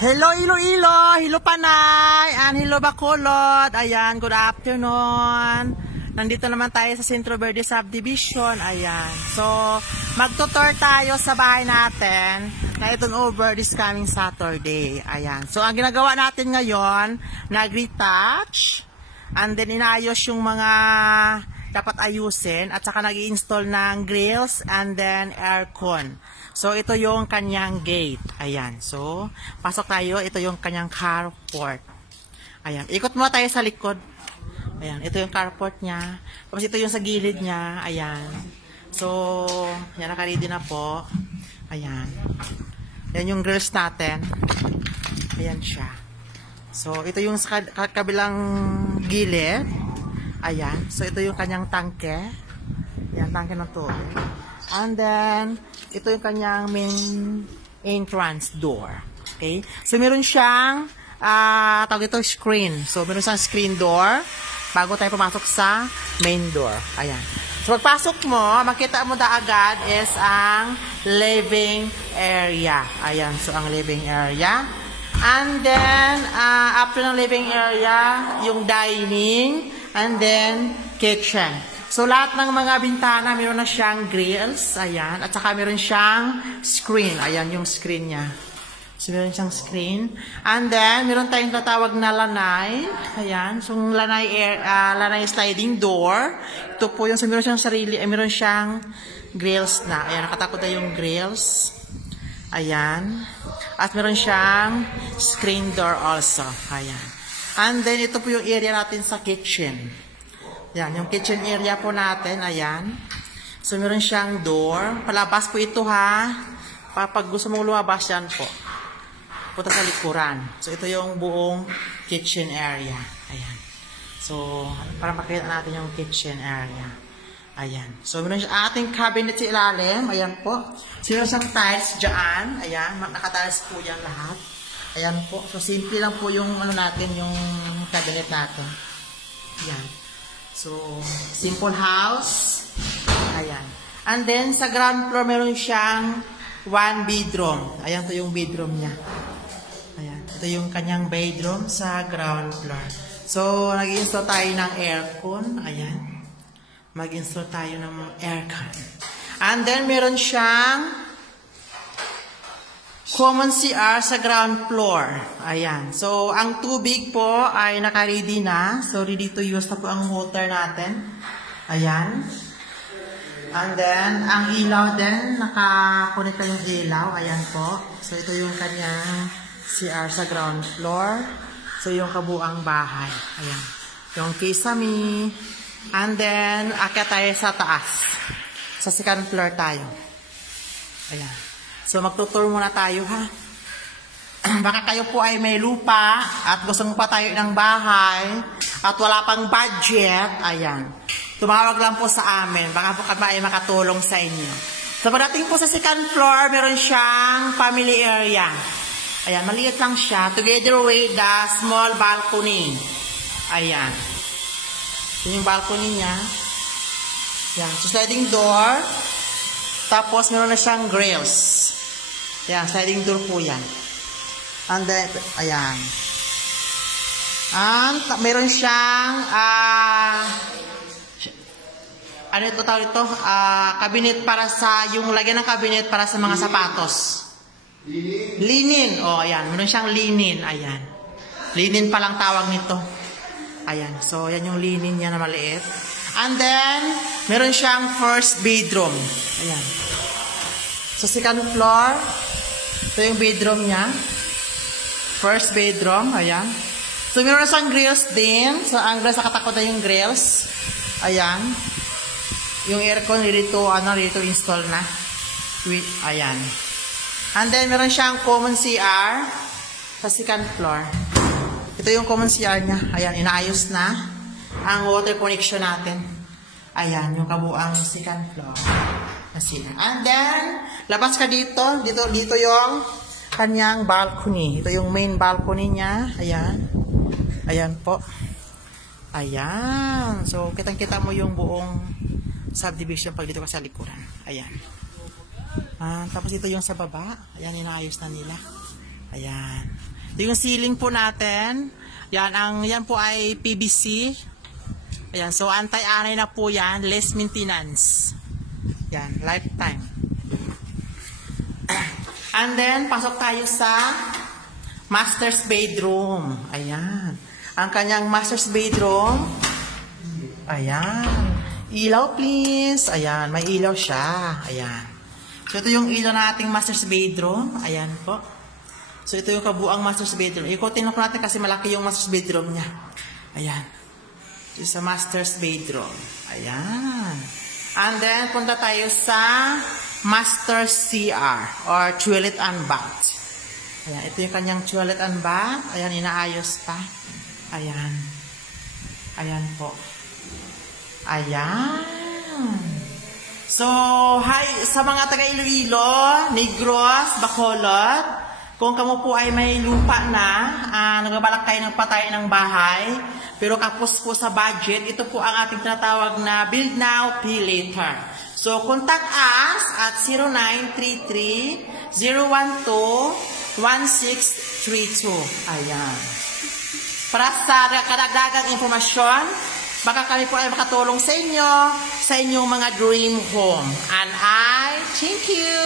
Hello Iloilo, hello Panay, and hello Bacolod. Ayan, good afternoon. Nandito naman tayo sa Centro Verde Subdivision. Ayan. So, magtutour tayo sa bahay natin na itong over this coming Saturday. Ayan. So, ang ginagawa natin ngayon, nag-retouch and then inayos yung mga dapat ayusin at saka nag-i-install ng grills and then aircon. So, ito yung kanyang gate. Ayan. So, pasok tayo. Ito yung kanyang carport. Ayan. Ikot muna tayo sa likod. Ayan. Ito yung carport niya. Tapos ito yung sa gilid niya. Ayan. So, yan. Nakaready na po. Ayan. Yan yung grills natin. Ayan siya. So, ito yung sa kabilang gilid. Ayan. So, ito yung kanyang tangke. Ayan. Tangke ng tubig. And then, ito yung kanyang main entrance door. Okay? So, meron siyang, tawag ito, screen. So, meron siyang screen door bago tayo pumasok sa main door. Ayan. So, pagpasok mo, makita mo na agad is ang living area. Ayan. So, ang living area. And then, after ng living area, yung dining, and then, kitchen. So, lahat ng mga bintana, meron na siyang grills. Ayan. At saka meron siyang screen. Ayan yung screen niya. So, meron siyang screen. And then, meron tayong tatawag na lanay. Ayan. So, lanay sliding door. Ito po yung, so, meron siyang sarili, meron siyang grills na. Ayan. Nakatakot na yung grills. Ayan. At meron siyang screen door also. Ayan. And then, ito po yung area natin sa kitchen. Yan, yung kitchen area po natin, ayan. So, meron siyang door. Palabas po ito, ha. Pag gusto mong lumabas, yan po. Punta sa likuran. So, ito yung buong kitchen area. Ayan. So, para makita natin yung kitchen area. Ayan. So, meron siya ating cabinet sa ilalim. Ayan po. So, meron siyang tiles dyan. Ayan. Nakatiles po yan lahat. Ayan po. So, simple lang po yung ano natin, yung cabinet natin. Ayan. So, simple house. Ayan. And then, sa ground floor, meron siyang one bedroom. Ayan, ito yung bedroom niya. Ayan. Ito yung kanyang bedroom sa ground floor. So, nag-install tayo ng aircon. Ayan. Mag-install tayo ng aircon. And then, meron siyang common CR sa ground floor. Ayan. So, ang tubig po ay naka-ready na. So, ready to use na po ang water natin. Ayan. And then, ang ilaw din, naka-connect na yung ilaw. Ayan po. So, ito yung kanyang CR sa ground floor. So, yung kabuang bahay. Ayan. Yung kisame. And then, akyat tayo sa taas. Sa second floor tayo. Ayan. So, magtutur muna tayo, ha? Baka kayo po ay may lupa at gusto mo pa tayo ng bahay at wala pang budget. Ayan. Tumawag lang po sa amin. Baka po kami ay makatulong sa inyo. So, pagdating po sa second floor, meron siyang family area. Ayan, maliit lang siya. Together with the small balcony. Ayan. Yun yung balcony niya. Ayan. So, sliding door. Tapos, meron na siyang grills. Ayan, sliding door po yan. And then, ayan. And, meron siyang, ano ito tawag ito? Cabinet para sa, yung lagyan ng cabinet para sa mga sapatos. Linen. O, ayan. Meron siyang linen. Ayan. Linen pa lang tawag nito. Ayan. So, yan yung linen niya na maliit. And then, meron siyang first bedroom. Ayan. So, second floor. Ito yung bedroom niya. First bedroom. Ayan. So, meron siyang grills din. So, ang grills, nakatakot na yung grills. Ayan. Yung aircon, ready to install na. Ayan. And then, meron siyang common CR sa second floor. Ito yung common CR niya. Ayan, inaayos na ang water connection natin. Ayan, yung kabuang second floor. And then, labas ka dito. Dito yung kanyang balcony. Ito yung main balcony niya. Ayan. Ayan po. Ayan. So, kitang-kita mo yung buong subdivision pag dito ka sa likuran. Ayan. Tapos ito yung sa baba. Ayan, inaayos na nila. Ayan. Yung ceiling po natin, yan po ay PVC. Ayan, so anti-aray na po yan, less maintenance. Yan, lifetime. And then, pasok tayo sa master's bedroom. Ayan. Ang kanyang master's bedroom. Ayan. Ilaw, please. Ayan, may ilaw siya. Ayan. So, ito yung ilaw na ating master's bedroom. Ayan po. So, ito yung kabuang master's bedroom. Ikutin lang natin kasi malaki yung master's bedroom niya. Ayan. Ito sa master's bedroom. Ayan. And then, punta tayo sa master CR or toilet and bath. Ayan, ito yung kanyang toilet and bath. Ayan, inaayos pa. Ayan. Ayan po. Ayan. So, hi sa mga taga Iloilo, Negros, Bacolod. Kung kamo po ay may lupa na, nagbabalak kayo ng patay ng bahay, pero kapos po sa budget, ito po ang ating tinatawag na build now, pay later. So, contact us at 0933-012-1632. Ayan. Para sa karagdagang informasyon, baka kami po ay makatulong sa inyo, sa inyong mga dream home. And I thank you.